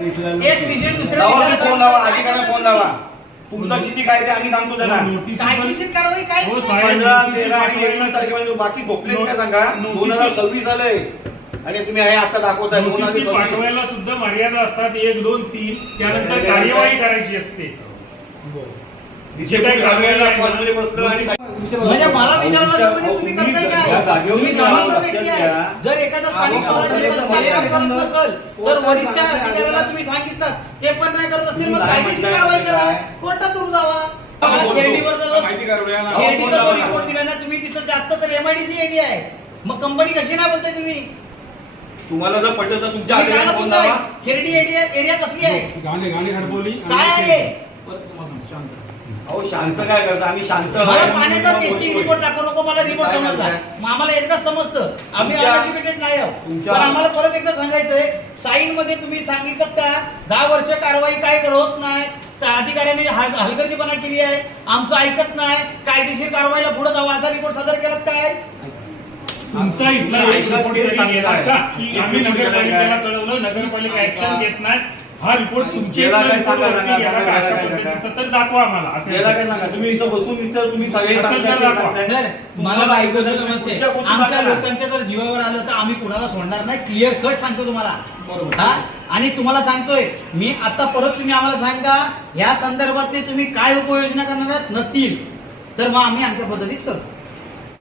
एक विषय दुसऱ्या विषयाला फोन लावा, अधिकाऱ्यांना फोन लावा. तुमचा किती काय ते आम्ही सांगतो त्यांना. कायदेशीर कारवाई काय 15, 13 आणि 21 तारखेपर्यंत बाकी झोपले काय सांगा. 2026 आलंय आणि तुम्ही हे आता दाखवताय. नोटीस पाठवायला सुद्धा मर्यादा असतात 1, 2, 3 त्यानंतर कार्यवाही करायची असते. जे काही कारवाईला म्हणजे मला विचारलं म्हणजे तुम्ही करताय काय? तुम्ही जबाबदार व्यक्ती आहे. जर एखादा स्थानिक स्वराज्य संस्था काम करत नसेल तर वरिष्ठ अधिकाऱ्याला तुम्ही सांगितलं ते पण नाही करत असेल मग कायदेशीर कारवाई करा, कोर्टात दूर जावा. खेरडीवर खेरडीचा जो रिपोर्ट दिला ना तुम्ही तिथं जास्त तर MIDC एरिया आहे, मग कंपनी कशी नाही बोलताय तुम्ही? तुम्हाला जर पटलं तर तुमच्या खेरडी एरिया कसली आहे काय आहे? अहो शांत काय करता आम्ही शांत. मला पाण्याचा टेस्टिंग रिपोर्ट दाखवू नको, मला रिपोर्ट समजला. आम्हाला एकदाच समजतं, आम्ही अनएज्युकेटेड नाही आहोत. पण आम्हाला परत एकदा सांगायचंय, साईन मध्ये तुम्ही सांगितलं का 10 वर्ष कारवाई काय होत नाही, अधिकाऱ्यांनी हलगर्जीपणा केली आहे, आमचं ऐकत नाही, कायदेशीर कारवाईला पुढे जावं असा रिपोर्ट सादर केला काय? तुमचा इथला एक रिपोर्ट तरी गेला का की आम्ही नगरपालिकेला कळवलं, नगरपालिका ऍक्शन घेत नाही, हा रिपोर्ट तुमच्या तर दाखवा आम्हाला. असं काय सांगा तुम्ही इथं बसून इथं तुम्ही सगळे सर मला बायको समजते, आमच्या लोकांच्या जर जीवावर आलं तर आम्ही कुणाला सोडणार नाही, क्लिअर कट सांगतो तुम्हाला. हा आणि तुम्हाला सांगतोय मी आता परत तुम्ही आम्हाला सांगा या संदर्भातले तुम्ही काय उपाययोजना करणार नसतील तर मग आम्ही आमच्या पद्धतीत करतो.